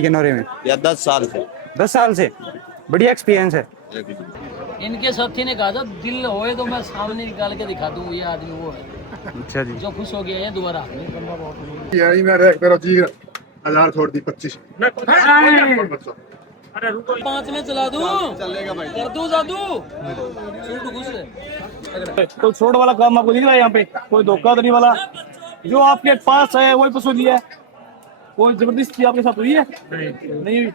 के नौरे में या 10 साल से 10 साल से बढ़िया एक्सपीरियंस है। इनके साथी ने कहा था दिल होए तो मैं सामने निकाल के दिखा दूं ये आदमी वो है अच्छा जी, जो खुश हो गया है दोबारा। यही मेरे करो जी 1000 छोड़ दी 25 पांच में चला दूं चलेगा भाई कर दूं जादू सूट खुश है। कोई छोड़ वाला काम आपको दिख रहा है यहाँ पे? कोई धोखाधड़ी वाला जो आपके पास है वही वसूली है? कोई जबरदस्ती आपके साथ हुई है? नहीं हुई।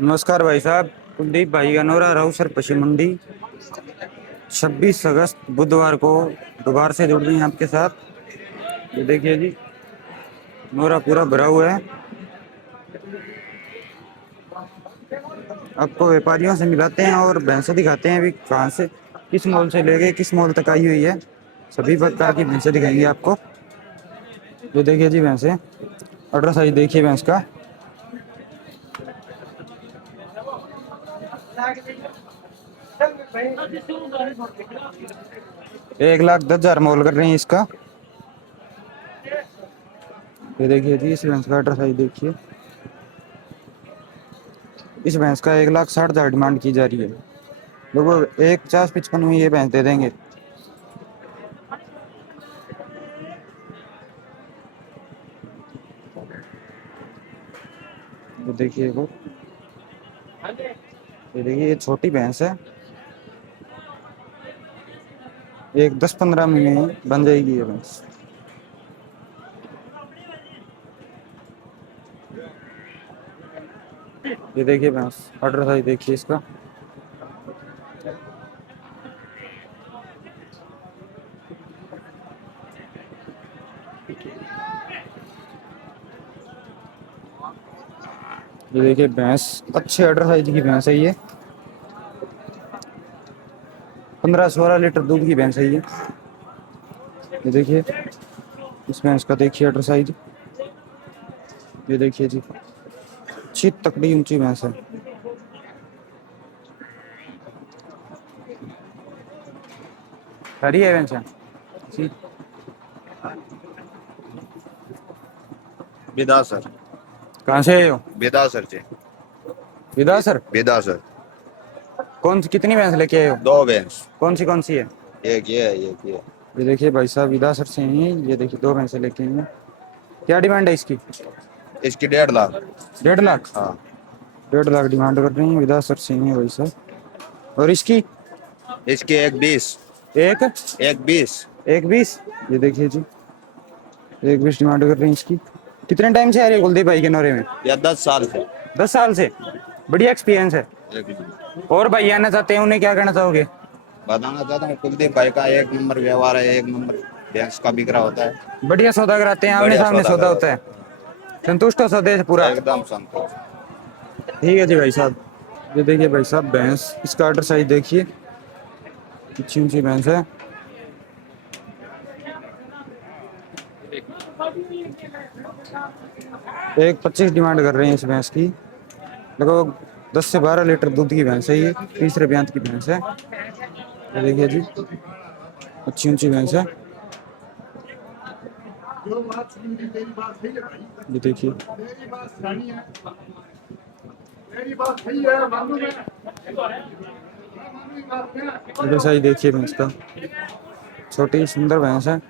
नमस्कार भाई साहब, कुलदीप भाई का नौरा राउसर पश्चिम मंडी 26 अगस्त बुधवार को दोबारा से जुड़ गए हैं आपके साथ। ये देखिए जी, नौरा पूरा भरा हुआ है। आपको व्यापारियों से मिलाते हैं और भैंसें दिखाते हैं अभी कहाँ से किस मॉल से लेके किस मॉल तक आई हुई है। सभी प्रकार की भैंसें दिखाएंगे आपको। ये देखिए जी भैंसें, अल्ट्रा साइज देखिए भैंस का। ₹1,10,000 मोल कर रहे हैं इसका। ये देखिए जी, इस भैंस का अल्ट्रा साइज देखिए। इस भैंस का 1,60,000 डिमांड की जा रही है। लोगों 1,50-55 में ये भैंस दे देंगे। ये देखिए वो, ये देखिए ये छोटी भैंस है, एक 10-15 में बन जाएगी ये भैंस। ये देखिए भैंस, अल्ट्रा साइज देखिए इसका। ये देखिए भैंस, अच्छे अल्ट्रा साइज की भैंस है ये। 15-16 लीटर दूध की भैंस है ये। ये देखिए इस भैंस का देखिए अल्ट्रा साइज। ये देखिए जी, अच्छी तकड़ी ऊंची भैंस है। हरी है भैंस जी। बेदासर कहाँ से आए हो? बेदासर से विदासर। बेदासर कौन सी कितनी भैंस लेके आए हो? 2 भैंस, कौन सी है? एक ये है एक ये। ये देखिए भाई साहब, विदासर से ही। ये देखिए 2 भैंसें लेके आई हैं। क्या डिमांड है इसकी? इसकी 1.5 लाख। 1.5 लाख? हाँ 1.5 लाख डिमांड कर रही हैं, विदासर से ही है भाई साहब। और इसकी? इसकी 1.20 एक 1.20 1,20। ये देखिए जी, 1,20 डिमांड कर रही हैं इसकी। कितने टाइम से आ रही है कुलदीप भाई के नौरे में? या 10 साल से 10 साल से बढ़िया एक्सपीरियंस है। और भाई आना चाहते हैं, उन्हें क्या कहना चाहोगे? बताना चाहता हूँ कुलदीप भाई का 1 नंबर व्यवहार है, 1 नंबर भैंस का बिक्रा होता है। बढ़िया सौदा कराते हैं, आमने बढ़िया सामने सौदा होता है। संतुष्ट हो सौदे से पूरा? एकदम संतोष। ठीक है जी भाई साहब। ये देखिए भाई साहब भैंस, इसका अल्ट्रा साइज देखिए, अच्छी ऊंची भैंस है। एक 25 डिमांड कर रहे हैं इस भैंस की। लगभग 10 से 12 लीटर दूध की भैंस है ये, तीसरे ब्यांत की भैंस है। ये देखिए जी, अच्छी ऊंची भैंस है। ये देखिए, अल्ट्रा साइज देखिए भैंस का, छोटी सुंदर भैंस है।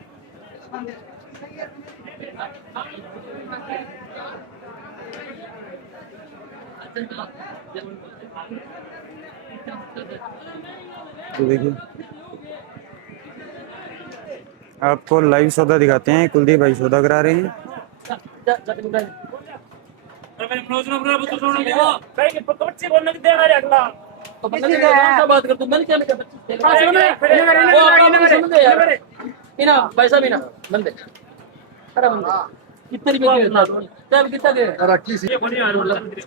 ये देखिए, आपको लाइव सौदा दिखाते हैं। कुलदीप भाई सौदा करा रहे हैं। तो बंदा क्या बात कर तू मैंने क्या बिना पैसा बिना बंदे अरे बंदे कितने रुपए के चल कितना दे ये बढ़िया 25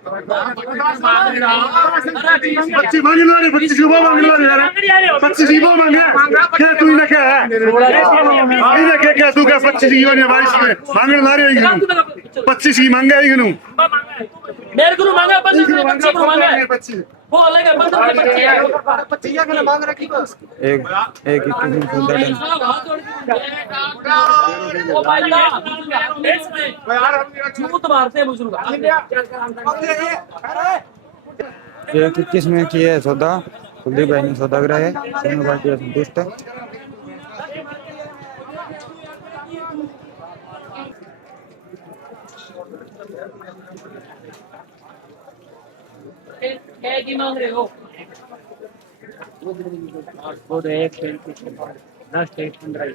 मांग लो रे, 25 रुपए मांग लो यार, 25 रुपए मांगे क्या तू ने क्या है? आई ने क्या तू क्या 25 रुपए ने बारिश में मांग ला रही है? 25 ही मांगे आई गनु डेढ़ किलो मांगा, 15 किलो किलो 25 किलो मांगा है। 25 वो अलग है, 15 किलो 25 है। एक एक 21 में सौदा डन। ओ भाई झूठ मारते हैं बुजुर्ग। एक 21 में किया है सौदा, कुलदीप भाई ने सौदा कराया है, दोनों पार्टियां संतुष्ट है। क्या की मांग रहे हो? वो तो एक 10 एक 15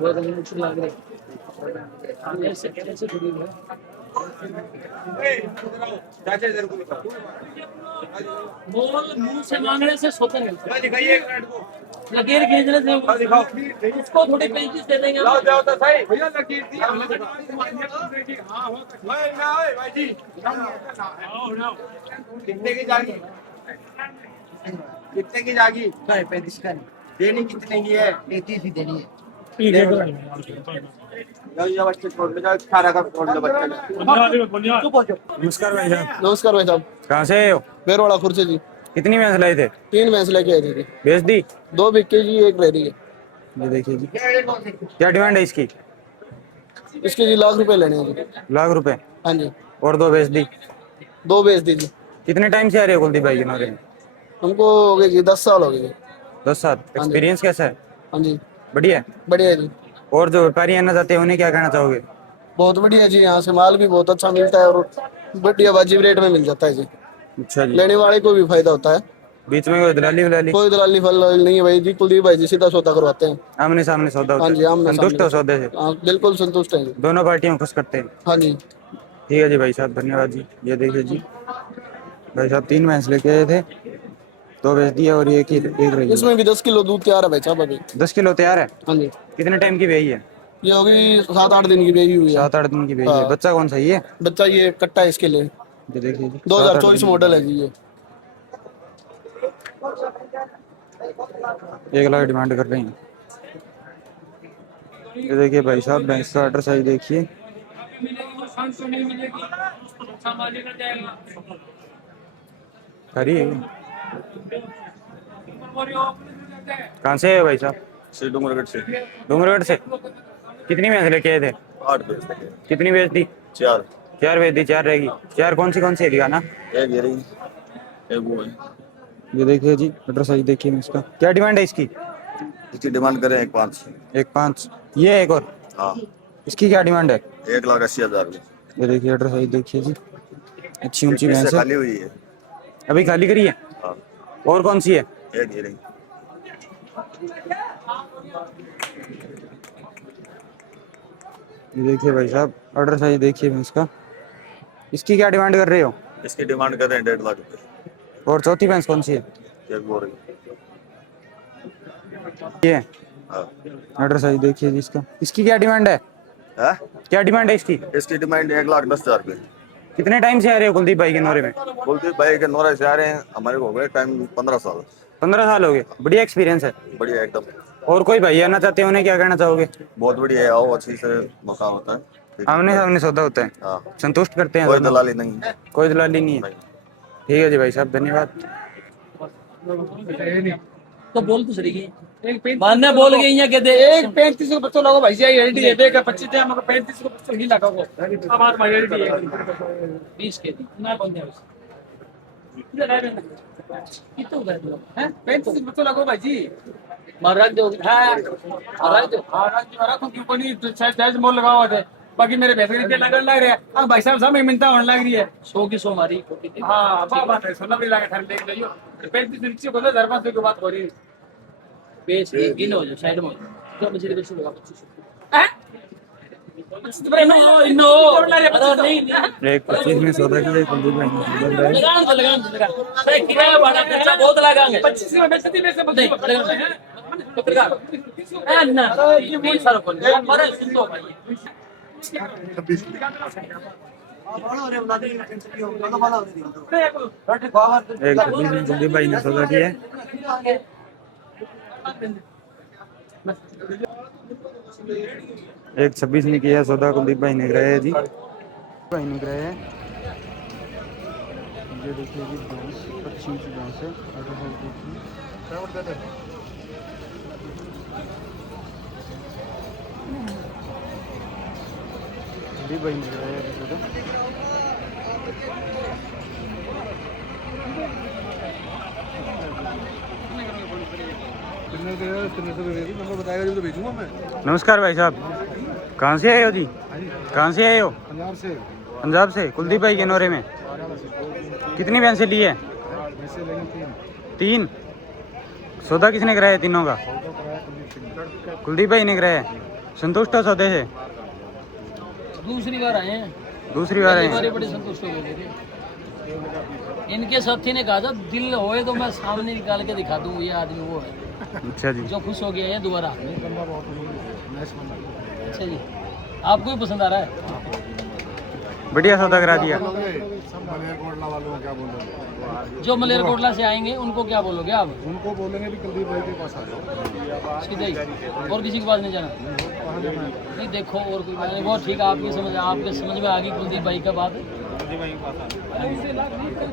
वो तो मुझे लग रहा है ऐसे कैसे खरीद है। बोल मुंह से मांगने से सोता नहीं, लकीर खींचने से उसको थोड़ी 35 दे देंगे। कितने की जागी? कितने की जागी? 35 का देनी कितने की है? 33 ही देनी है। जाओ बच्चे छोड़ लो, जाओ 18 का छोड़ लो बच्चे। नमस्कार भाई साहब, नमस्कार भाई साहब, कहाँ से हो? बेरवाड़ा खुर्चे जी। कितनी भैंस लाए थे? 3 भैंस लेके आई थी, बेच दी? 2 बिक्के जी, 1 रह रही है। ये देखिए जी, क्या डिमांड है इसकी? इसके जी ₹1,00,000 लेने हैं जी। ₹1,00,000। हाँ जी, और 2 बेच दी? 2 बेच दी जी। कितने टाइम से आ रहे हो कुलदीप भाई के नौरे में? हमको हो गए जी 10 साल हो गए जी। 10 साल। एक्सपीरियंस कैसा है? हाँ जी, बढ़िया है। बढ़िया है जी, और जो व्यापारी आना चाहते हैं उन्हें क्या कहना चाहोगे? बहुत बढ़िया है जी। यहाँ से माल भी बहुत अच्छा मिलता है और बढ़िया वाजिब रेट में मिल जाता है जी। अच्छा जी, लेने वाले को भी फायदा होता है। बीच में कोई दलाली वलाली? कोई दलाली फलाली नहीं है भाई जी, कुलदीप भाई जी सीधा सौदा करवाते हैं। आमने सामने सौदा होता हाँ जी, है? आमने संतुष्ट हो सामने। सौदे से? हाँ, बिल्कुल संतुष्ट है जी। दोनों पार्टियों को खुश करते हैं? हाँ जी, ठीक है जी भाई साहब, धन्यवाद जी। ये देखिए जी, भाई साहब 3 भैंस लेके आए थे, 2 बेच दिया और एक रही है। इसमें भी 10 किलो दूध तैयार है भाई साहब अभी। 10 किलो तैयार है? हाँ जी, कितने टाइम की ब्याई है? ये होगी 7-8 दिन की बेबी हुई है। 7-8 दिन की ब्याई है। हाँ। बच्चा कौन सा ही है? बच्चा ये कट्टा है इसके लिए। ये देखिए जी, 2024 मॉडल है जी ये। 1,00,000 डिमांड कर रहे हैं। ये देखिए भाई साहब, भैंस का ऑर्डर सही देखिए। खरी है क्या? कहाँ से है भाई साहब? श्री डूंगरगढ़ से डूंगरगढ़ से। कितनी भैंस लेके आए थे? 8 बजे तक। कितनी बेच दी? 4 4 बेच दी, 4 रहेगी। 4 कौन सी है दिखाना? एक ये रही, एक वो है। ये देखिए जी, ऑर्डर सही देखिए इसका। क्या डिमांड है इसकी? इसकी डिमांड करें 1,500। 1,500। ये एक और, हाँ, इसकी क्या डिमांड है? 1,80,000। ये देखिए ऑर्डर सही देखिए जी, अच्छी ऊंची भैंस है। खाली हुई है। अभी खाली करी है? हाँ, और कौन सी है? एक ये रही। ये देखिए भाई साहब, ऑर्डर सही देखिए भैंस का। इसकी क्या डिमांड कर रहे हो? इसकी डिमांड कर रहे हैं 1,50,000 रुपये। और चौथी भैंस कौन सी है? एक वो रही। ये हाँ। ऑर्डर सही देखिए जी इसका। इसकी क्या डिमांड है? है? क्या डिमांड है इसकी? इसकी डिमांड 1,10,000 रुपये। कितने टाइम से आ रहे हो कुलदीप भाई के नौरे में? कुलदीप भाई के नौरे से आ रहे हैं, हमारे को हो गए टाइम 15 साल। 15 साल हो गए। बढ़िया एक्सपीरियंस है। बढ़िया एकदम। और कोई भाई आना चाहते हैं उन्हें क्या कहना चाहोगे? बहुत बढ़िया है, आओ, अच्छी से मौका होता है। आमने सामने सौदा होता है, हाँ, संतुष्ट करते हैं कोई दोनों? दलाली नहीं है। कोई दलाली नहीं है। ठीक है जी भाई साहब, धन्यवाद। तो बोल तो सही मानने बोल गई यहाँ के दे 1,35 को बच्चों लोगो भाई जी एलडी दे देगा 25 दे हमको 35 को बच्चों ही लगा को अब आज भाई एलडी 20 के दी ना बंदे इधर आ रहे कितना उधर हैं 35 बच्चों लगो भाई जी महाराज दो हां महाराज दो महाराज को क्यों कोनी साइज मोल लगाओ थे बाकी मेरे बेहतरीन के लगन लग रहे हैं। अब भाई साहब सब मिनता होने लग रही है 100 की 100 मारी हां बात है 16 भी लगा ठंड देख लियो 35 दिन से बोले 1500 की बात हो रही बेस इन हो जो साइड में तो मुझे बेच लगा 25 हैं नो नहीं एक 25 में सौदा किया कुलदीप भाई ने बोल रहा है। लगा भाई किराया भाड़ा खर्चा बहुत लगाएंगे 25 में बेचती में से नहीं पत्रकार है ना ये सारा कौन हमारे सुन लो भाई 26 एक 26 में कुलदीप भाई ने सौदा किया है। एक 26 में किया सौदा कुलदीप भाई ने कराया है जी। भाई निकल रहे हैं। ये देखिए जी भैंस, अच्छी सी भैंस है। आगे साइड देखिए, ये भाई निकल रहे हैं अभी तो। नमस्कार भाई साहब, कहाँ से आए हो जी? कहाँ से आए हो? पंजाब से। पंजाब से। कुलदीप भाई के नोरे में कितनी भैंसें ली है? तीन। सौदा किसने कराया तीनों का? कुलदीप भाई ने कराया। संतुष्ट हो सौदे से? दूसरी बार आए हैं, दूसरी बार आए पहली हैं। बार बड़े संतुष्ट हो गए थे। इनके साथी ने कहा था दिल होए तो मैं सामने निकाल के दिखा दूं, ये आदमी वो है अच्छा जी। जो खुश हो गया है दोबारा। अच्छा जी, आपको भी पसंद आ रहा है? बढ़िया सौदा करा दिया। जो मलेरकोटला से आएंगे उनको क्या बोलोगे आप? उनको बोलेंगे भी कुलदीप भाई के पास आ जाओ। सीधा ही, और किसी के पास नहीं जाना? नहीं देखो, और कोई बात नहीं, बहुत ठीक है। आपकी समझ, आपके समझ में आ गई कुलदीप भाई का बात।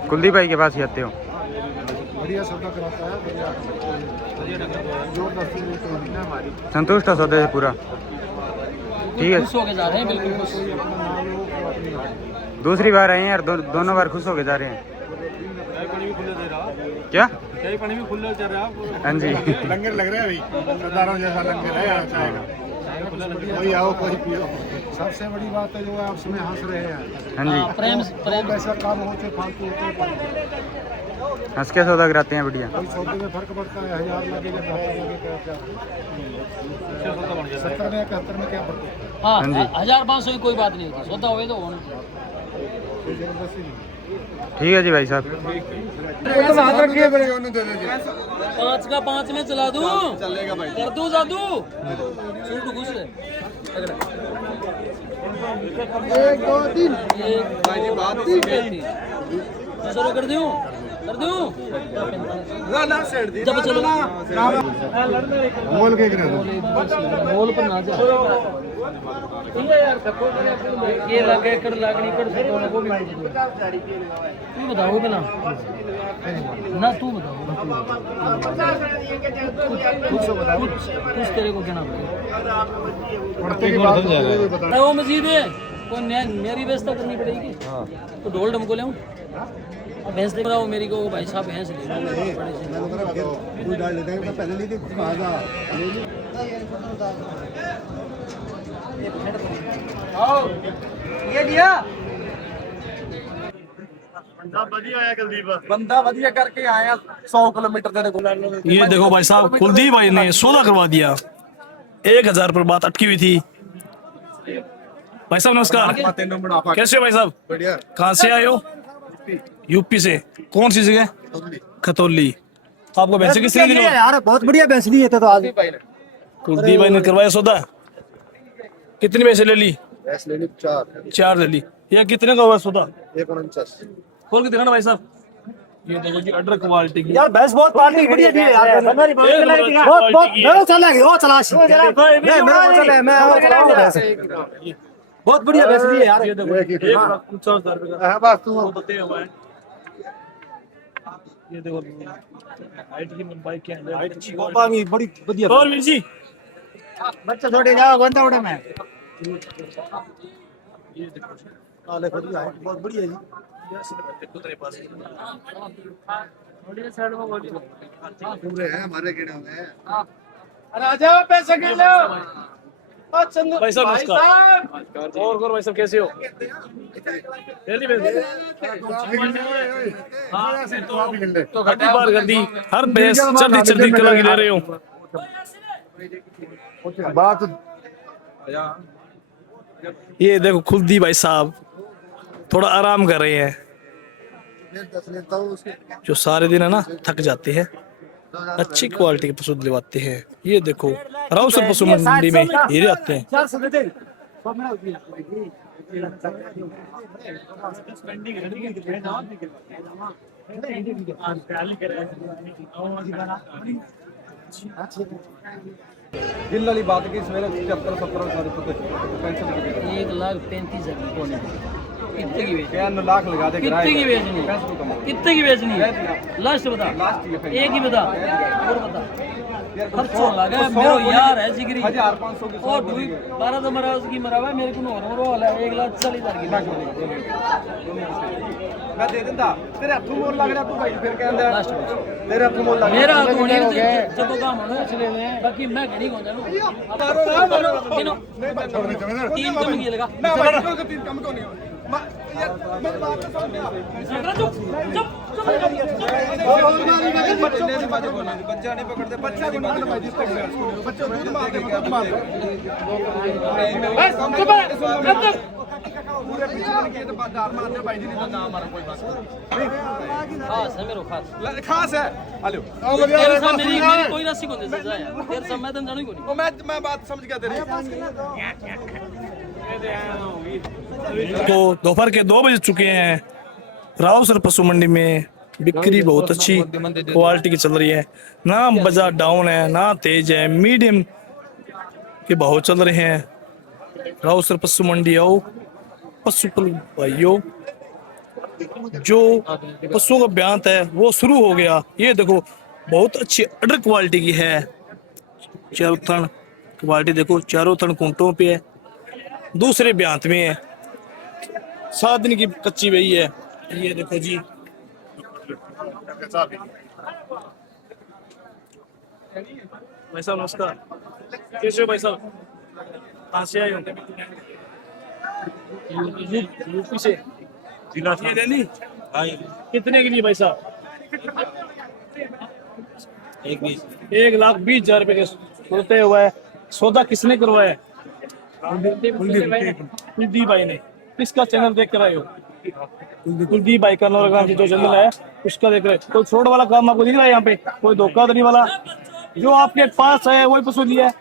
कुलदीप भाई के पास ही आते हो? बढ़िया सौदा कराता है, बढ़िया जोरदार हमारी। संतुष्ट हो सौदे से पूरा? ठीक है। खुश होके जा रहे हैं, बिल्कुल खुश। दूसरी बार आए हैं यार, दोनों बार खुश होके जा रहे हैं। क्या? हाँ जी। लंगर लग रहा है भाई, सरदारों जैसा लंगर है यहाँ चाय का। कोई आओ कोई पियो। सबसे बड़ी बात है जो है आपस में हंस रहे हैं। हाँ जी, प्रेम प्रेम ऐसा काम होते फालतू होते हंस के सौदा कराते हैं बढ़िया। कोई सौदे में फर्क पड़ता है, 1000 लगे या 1000 लगे क्या 70 में 71 में क्या फर्क है? हाँ, हाँ जी। 1500 की कोई बात नहीं होती, सौदा हुए तो होना चाहिए। कोई जबरदस्ती नहीं। ठीक है जी भाई साहब। 5 का 5 में चला दूं, चलेगा भाई, कर दूं जादू। सूट खुश है। 1 2 3 चलो कर दूं, कर दूं। जब चलो बोल के गिरा दो। मोल पर ना जा। ये लगे कर लागनी कर सकते हो, वो भी तू बताओ ना, ना तू बताओ कुछ तेरे को कहना पड़ेगा। वो मस्जिद है, कोई मेरी व्यवस्था करनी पड़ेगी। तो ढोल ढमको ले भैंस दे बताओ मेरी को, भाई साहब भैंस ले ये लिया बंदा बढ़िया करके आया 100 किलोमीटर तेरे को। ये देखो भाई साहब, कुलदीप भाई ने सौदा करवा दिया। 1000 पर बात अटकी हुई थी। भाई साहब नमस्कार, कैसे हो भाई साहब? बढ़िया। कहाँ से आए हो? यूपी से। कौन सी जगह? खतौली। आपको भैंसे किसने दी? यार बहुत बढ़िया भैंस ली है तो आज कुलदीप भाई ने करवाया सौदा। कितनी भैंसे ले ली? भैंस ले ली 4। 4 ले ली। यह कितने का हुआ सौदा? 149। खोल के दिखाना भाई साहब। ये देखो जी, अडर क्वालिटी की यार भैंस बहुत पार्टी बढ़िया दी है यार। बहुत बहुत मेरे चला गया वो चला नहीं मेरे को चले मैं वो चलाऊंगा भैंस। बहुत बढ़िया भैंस दी है यार। ये देखो 1,49,000 रुपए का हां बस तू बताते हुआ है। ये देखो हाइट की लंबाई क्या है, हाइट अच्छी बाबा बड़ी बढ़िया। और वीर जी बच्चा छोड़े जाओ गोंदा उड़े में। ये देखो काले खड़ी हाइट बहुत बढ़िया है जी। पूरे हैं हमारे गिने हुए हैं। राजा पैसे गिन लो। भाई साहब नमस्कार। और भाई साहब कैसे हो? तो घटी बार कर दी, हर भैंस चलती चलती कलर की ले रहे हो। बात ये देखो कुलदीप भाई साहब थोड़ा आराम कर रहे हैं। जो सारे दिन है ना थक जाते हैं, अच्छी क्वालिटी के पशु दिलवाते हैं। ये देखो राउसर पशु मंडी में हीरे आते हैं। दिल वाली बात की सवेरे 75-70 पेंशन 1,35,000 को नहीं कितने की बेचनी 9 लाख लगा दे कितने की बेचनी कितने की बेचनी है लास्ट बता एक ही बता और बता खर्चो लगा मेरो यार है जिगरी 1500 की और 12 तो मरा उसकी मरा हुआ मेरे को और वाला 1,40,000 की मैं दे देता तेरे हाथों मोल लग रहा तू भाई फिर कहंदा तेरे हाथों मोल लग मेरा तो नहीं जब काम होना चले बाकी मैं घड़ी को जानू तीन कम की लगा ना भाई को 3 कम को नहीं यार मैं बात तो समझ गया चुप चुप बच्चा नहीं पकड़ते बच्चा को नहीं भाई जिस तक बच्चे दूध मारते दूध मारते पूरे पिछले के तो बाजार मारने भाई जी नहीं तो ना मारो कोई बात खास है मेरो खास खास है हेलो तेरे साथ मेरी कोई राशि को नहीं सजा है तेरे साथ मैं तो जानू ही को नहीं मैं बात समझ गया तेरी तो दोपहर के 2 बज चुके हैं। रावसर पशु मंडी में बिक्री बहुत अच्छी क्वालिटी की चल रही है, ना बाजार डाउन है ना तेज है, मीडियम के भाव चल रहे हैं। रावसर पशु मंडी आओ पशुपाल भाइयों, जो पशुओं का ब्यांत है वो शुरू हो गया। ये देखो बहुत अच्छी अडर क्वालिटी की है, चारों थन क्वालिटी देखो, चारों थन कुंटों पे है, दूसरे ब्यांत में है, 7 दिन की कच्ची वही है। ये देखो जी भाई साहब नमस्कार, कैसे हो भाई साहब? कहाँ से आए हो? यूपी से जिला ये दिल्ली। कितने के लिए भाई साहब? 1,20,000 रुपए के सोते हुआ है। सौदा किसने करवाया? कुलदीप भाई ने। किसका चैनल देख कर आए हो? कुलदीप भाई का नौरगाम जो चैनल है उसका देख रहे। कोई फ्रॉड वाला काम आपको दिख रहा है यहाँ पे? कोई धोखाधड़ी वाला? जो आपके पास है वही पशु लिया है?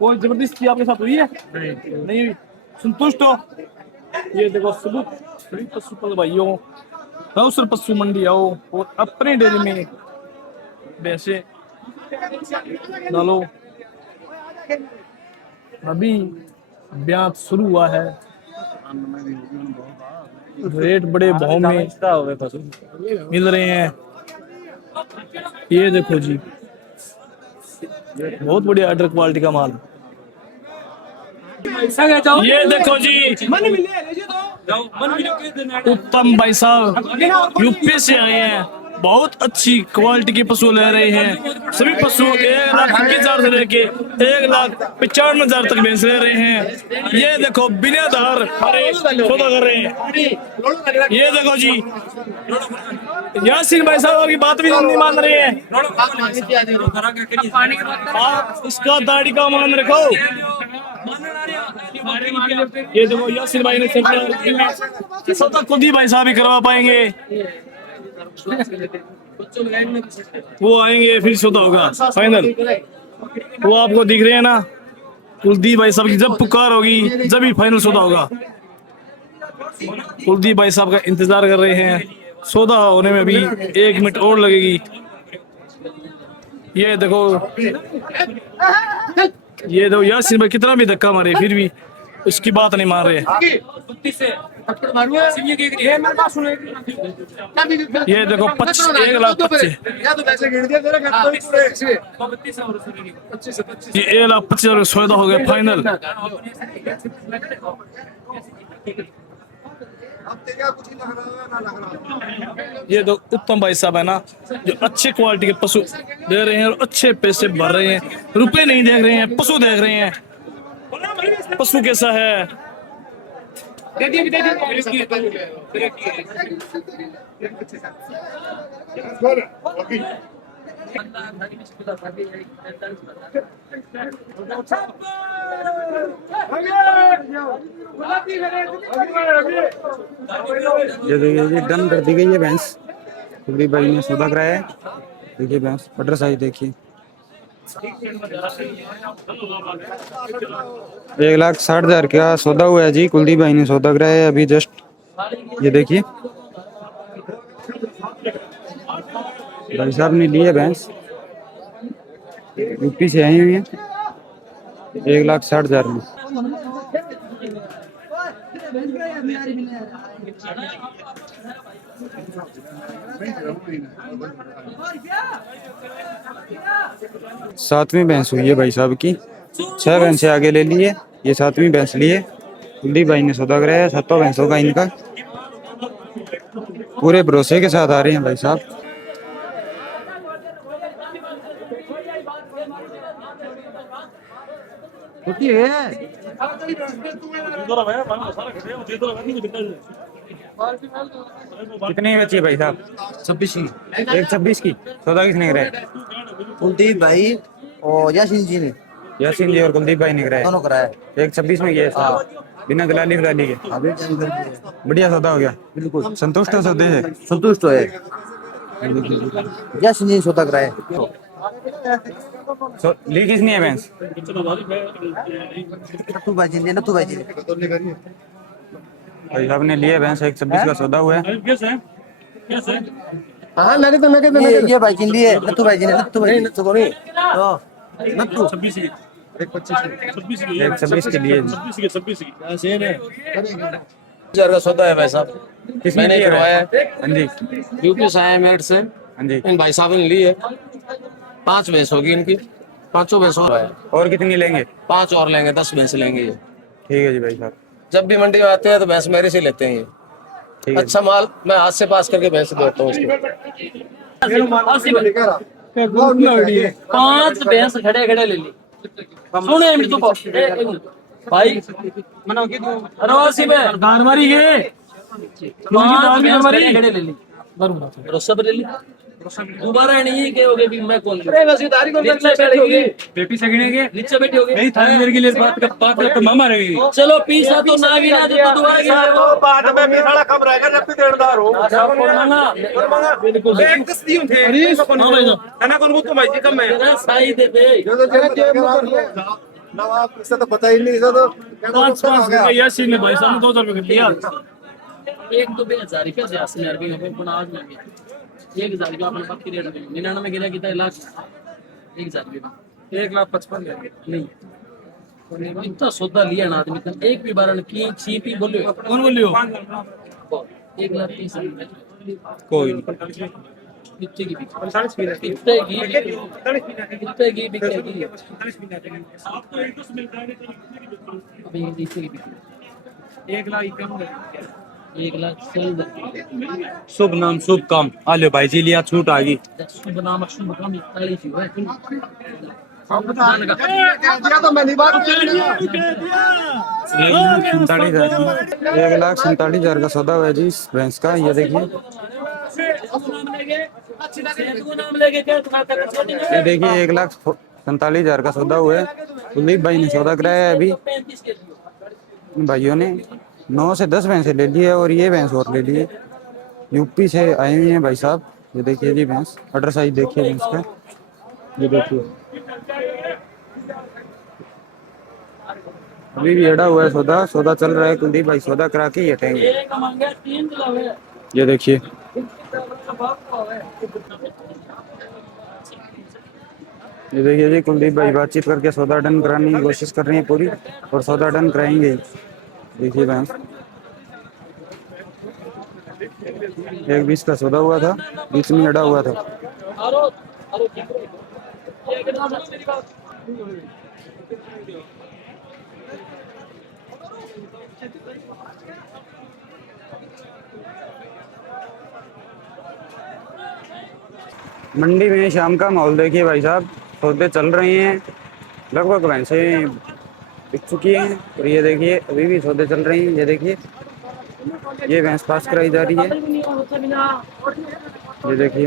कोई जबरदस्ती आपके साथ हुई है? नहीं हुई। संतुष्ट हो? ये देखो सबूत पशुपाल भाइयों, रावसर पशु मंडी आओ और अपने डेयरी में भैंसे डालो। अभी ब्यात शुरू हुआ है, रेट बड़े भाव में मिल रहे हैं। ये देखो जी बहुत बढ़िया ऑर्डर क्वालिटी का माल। ये देखो जी उत्तम भाई साहब यूपी से आए हैं, बहुत अच्छी क्वालिटी के पशु ले रहे हैं। सभी पशु 1,21,000 से लेके 1,95,000 तक बेच ले रहे हैं। ये देखो बिना धार हरे सौदा कर रहे हैं। ये देखो जी यासीन भाई साहब की बात भी नहीं मान रहे हैं। आप इसका दाढ़ी का मान रखो। ये देखो यासीन भाई ने सौदा खुद ही भाई साहब ही करवा पाएंगे, वो आएंगे फिर सौदा होगा फाइनल। वो आपको दिख रहे हैं ना, कुलदीप भाई साहब की जब पुकार होगी जब ही फाइनल सौदा होगा। कुलदीप भाई साहब का इंतजार कर रहे हैं, सौदा होने में भी 1 मिनट और लगेगी। ये देखो यासीन भाई कितना भी धक्का मारे फिर भी उसकी बात नहीं मान रहे। ये देखो 1,25,000 ये 1,25,000 सौदा हो गया फाइनल। ये दो उत्तम भाई साहब है ना, जो अच्छे क्वालिटी के पशु दे रहे हैं और अच्छे पैसे भर रहे हैं, रुपए नहीं देख रहे हैं, पशु देख रहे हैं। पशु कैसा है? ये देखिए जी डन कर दी गई है भैंस, कुलदीप भाई ने सौदा कराया है। देखिए भैंस बटर साइज देखिए, 1,60,000 का सौदा हुआ है जी। कुलदीप भाई ने सौदा कराया है अभी जस्ट। ये देखिए भाई साहब ने लिए भैंस, यूपी से आई हुई है, 1,60,000 में। सातवीं भैंस हुई है भाई साहब की, 6 भैंसे आगे ले लिए, ये 7वीं भैंस लिए। कुलदीप भाई ने सौदा कराया 7 भैंसों का इनका, पूरे भरोसे के साथ आ रहे हैं भाई साहब। कितनी बची है भाई साहब? 26 की। एक 26 की सौदा किसने कराया? कुलदीप भाई और यासीन जी ने यासीन जी और कुलदीप भाई ने कराया। दोनों कराया। एक 26 में किया है सौदा, बिना दलाली वलाली के। बढ़िया सौदा हो गया, बिल्कुल संतुष्ट हो सौदे से? संतुष्ट है। यासीन जी ने सौदा कराया। ली किसने है भैंस? नत्थू भाई जी ने भाई साहब ने लिए भैंस, एक 26 का सौदा हुआ है। हाँ ये भाई जी लिए नत्थू भाई जी ने नत्थू भाई नत्थू नत्थू एक 26 के लिए। 2000 का सौदा है भाई साहब, किसने मैंने किया करवाया है। हाँ जी, यूपी से आए मेरठ से, हाँ जी। इन भाई साहब ने ली है। 5 भैंस होगी इनकी, 5 भैंस और है। और कितनी लेंगे? 5 और लेंगे, 10 भैंस लेंगे ये। ठीक है जी भाई साहब, जब भी मंडी में आते हैं तो भैंस मेरे से लेते हैं ये। ठीक है। अच्छा माल मैं हाथ से पास करके भैंस देता हूँ इसको। 5 भैंस खड़े खड़े ले ली। सुने मिर्चू को एक मिनट भाई मना के दो अरे में दानवारी के 5 भैंस खड़े खड़े ले ली। भरोसा पर ले ली, दोबारा नहीं है कहोगे भी मैं कौन नसीदारी कौन बैठोगे बेटी सगने के नीचे बैठी होगी नहीं थाली देर के लिए बात कर मामा रहेगी। चलो पीसा तो ना भी ना दे तो दोबारा के तो बाद में भी साला कम रहेगा जब भी देड़दार हो। बिल्कुल एक 10 दिए थे ना कौन को भाई जी कम है सही दे दे नवाब इससे तो पता ही नहीं, इससे तो 5 यासीन ने भाई साहब ने 2000 रुपए दिया। एक तो 2000 रुपया से 80 रुपये हो पण आज में 1000 रुपया अपने बाप की रेट में 99 में गिरा कितना लाख 1000 रुपया 1,55,000 नहीं इतना सौदा लिया ना आदमी का एक भी बार की चीपी बोलियो कौन बोलियो 1,30,000 कोई नहीं। कितने की बिकी 45 भी रहती है। कितने की बिकेगी अभी कितने की बिकी 1,00,000 शुभ नाम शुभ काम आलो भाई जी लिया, छूट आ गई। शुभ नाम शुभ काम 41 हुआ है। तो मैं नहीं बात 1,47,000 का सौदा हुआ है जी इस भैंस का। ये देखिए, ये देखिए 1,47,000 का सौदा हुआ है। कुलदीप भाई ने सौदा कराया है अभी। भाइयों ने 9 से 10 भैंसे ले ली है और ये भैंस और ले ली है। यूपी से आए हुए हैं भाई साहब। ये देखिए जी भैंस, अडर साइज देखिए भैंस का, ये देखिए अभी भी अड़ा हुआ है सौदा, सौदा चल रहा है। कुलदीप भाई सौदा करा के ही हटेंगे। ये देखिए ये देखिए जी कुलदीप भाई बातचीत करके सौदा डन कराने की कोशिश कर रही है पूरी, और सौदा डन कराएंगे। देखिए भैंस 1,20 का सौदा हुआ था, बीच में अड़ा हुआ था। मंडी में शाम का माहौल देखिए भाई साहब, सौदे चल रहे हैं, लगभग भैंसें बिक चुकी हैं। और ये देखिए अभी भी सौदे चल रहे हैं। ये देखिए ये भैंस पास कराई जा रही है। ये देखिए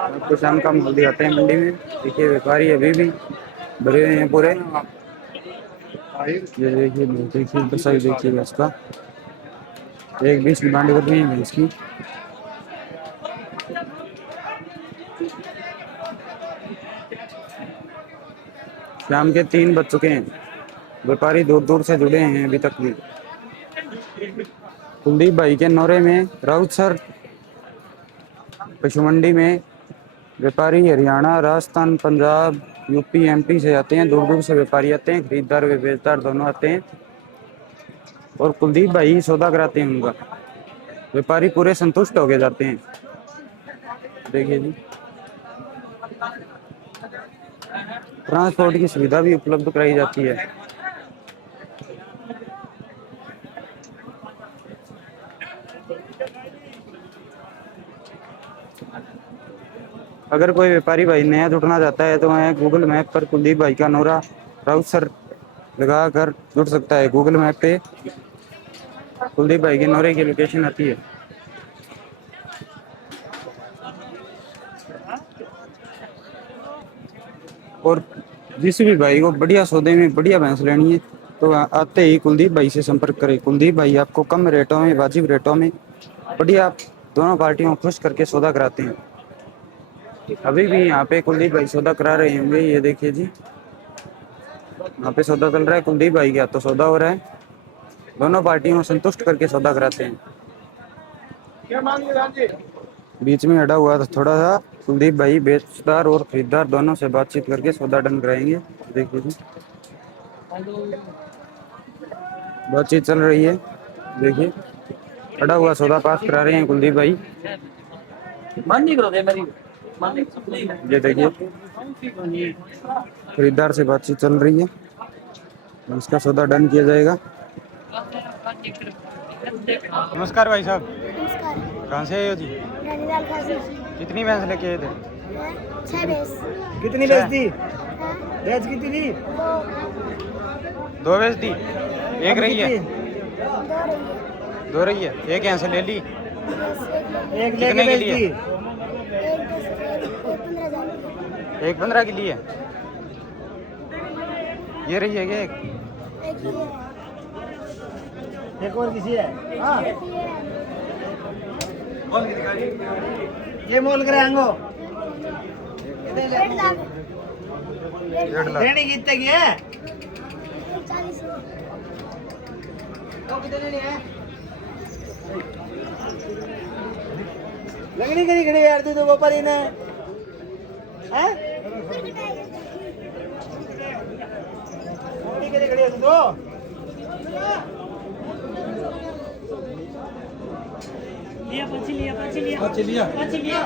आपको शाम का माहौल दिखाते हैं मंडी में। देखिए व्यापारी अभी भी भरे हुए हैं पूरे। ये देखिए देखिए साइज देखिए भैंस का 1,20 की बांडी कर रही है भैंस की। शाम के 3 बज चुके हैं, व्यापारी दूर दूर से जुड़े हैं अभी तक भी। कुलदीप भाई के नौरे में राउतसर पशु मंडी में व्यापारी हरियाणा, राजस्थान, पंजाब, यूपी एमपी से आते हैं, दूर दूर से व्यापारी आते हैं, खरीदार व बेचदार दोनों आते हैं। और कुलदीप भाई सौदा कराते हैं उनका, व्यापारी पूरे संतुष्ट होके जाते हैं। देखिए जी, ट्रांसपोर्ट की सुविधा भी उपलब्ध कराई जाती है। अगर कोई व्यापारी भाई नया जुड़ना चाहता है तो वह गूगल मैप पर कुलदीप भाई का नोरा राउसर लगा कर जुड़ सकता है। गूगल मैप पे कुलदीप भाई के नोरे की लोकेशन आती है। और जिस भी भाई को बढ़िया सौदे में बढ़िया भैंस लेनी है तो आते ही कुलदीप भाई से संपर्क करें। कुलदीप भाई आपको कम रेटों में, वाजिब रेटों में बढ़िया दोनों पार्टियों को खुश करके सौदा कराते हैं। अभी भी यहाँ पे कुलदीप भाई सौदा करा रहे होंगे। ये देखिए जी, यहाँ पे सौदा चल रहा है, कुलदीप भाई का तो सौदा हो रहा है। दोनों पार्टियों को संतुष्ट करके सौदा कराते हैं। बीच में अड़ा हुआ था थोड़ा सा, कुलदीप भाई बेचदार और खरीदार दोनों से बातचीत करके सौदा डन कराएंगे। देखिए जी, बातचीत चल रही है। देखिए, अड़ा हुआ सौदा पास करा रहे हैं कुलदीप भाई। मन नहीं करो दे मेरी ये देखिए, खरीदार से बातचीत चल रही है, इसका सौदा डन किया जाएगा। नमस्कार भाई साहब, नमस्कार। कहाँ से आए हो जी? नैनीताल खासी। कितनी भैंस लेके आए थे? 6 भैंस। कितनी बेच दी? हाँ, बेच कितनी दी? 2 भैंस दी, एक रही है, 2 रही है। 2 रही है, एक यहाँ से ले ली। एक कितने लेके के बेच लिए? दी। एक 15,000 की। एक 15 के लिए। ये रही है क्या एक? एक ही है। एक और किसी है? हाँ, एक ही है। ये मोल करे आंगो। 1.5 लाख। 1.5 लाख। लेनी कितने की है? 40 में। तो कितने लेनी है? लगनी करी खड़ी यार तू तो व्यापारी ने, हैं? लगनी करी खड़ी है तू तो? लिया, पची लिया, पची लिया, पची लिया, पची लिया।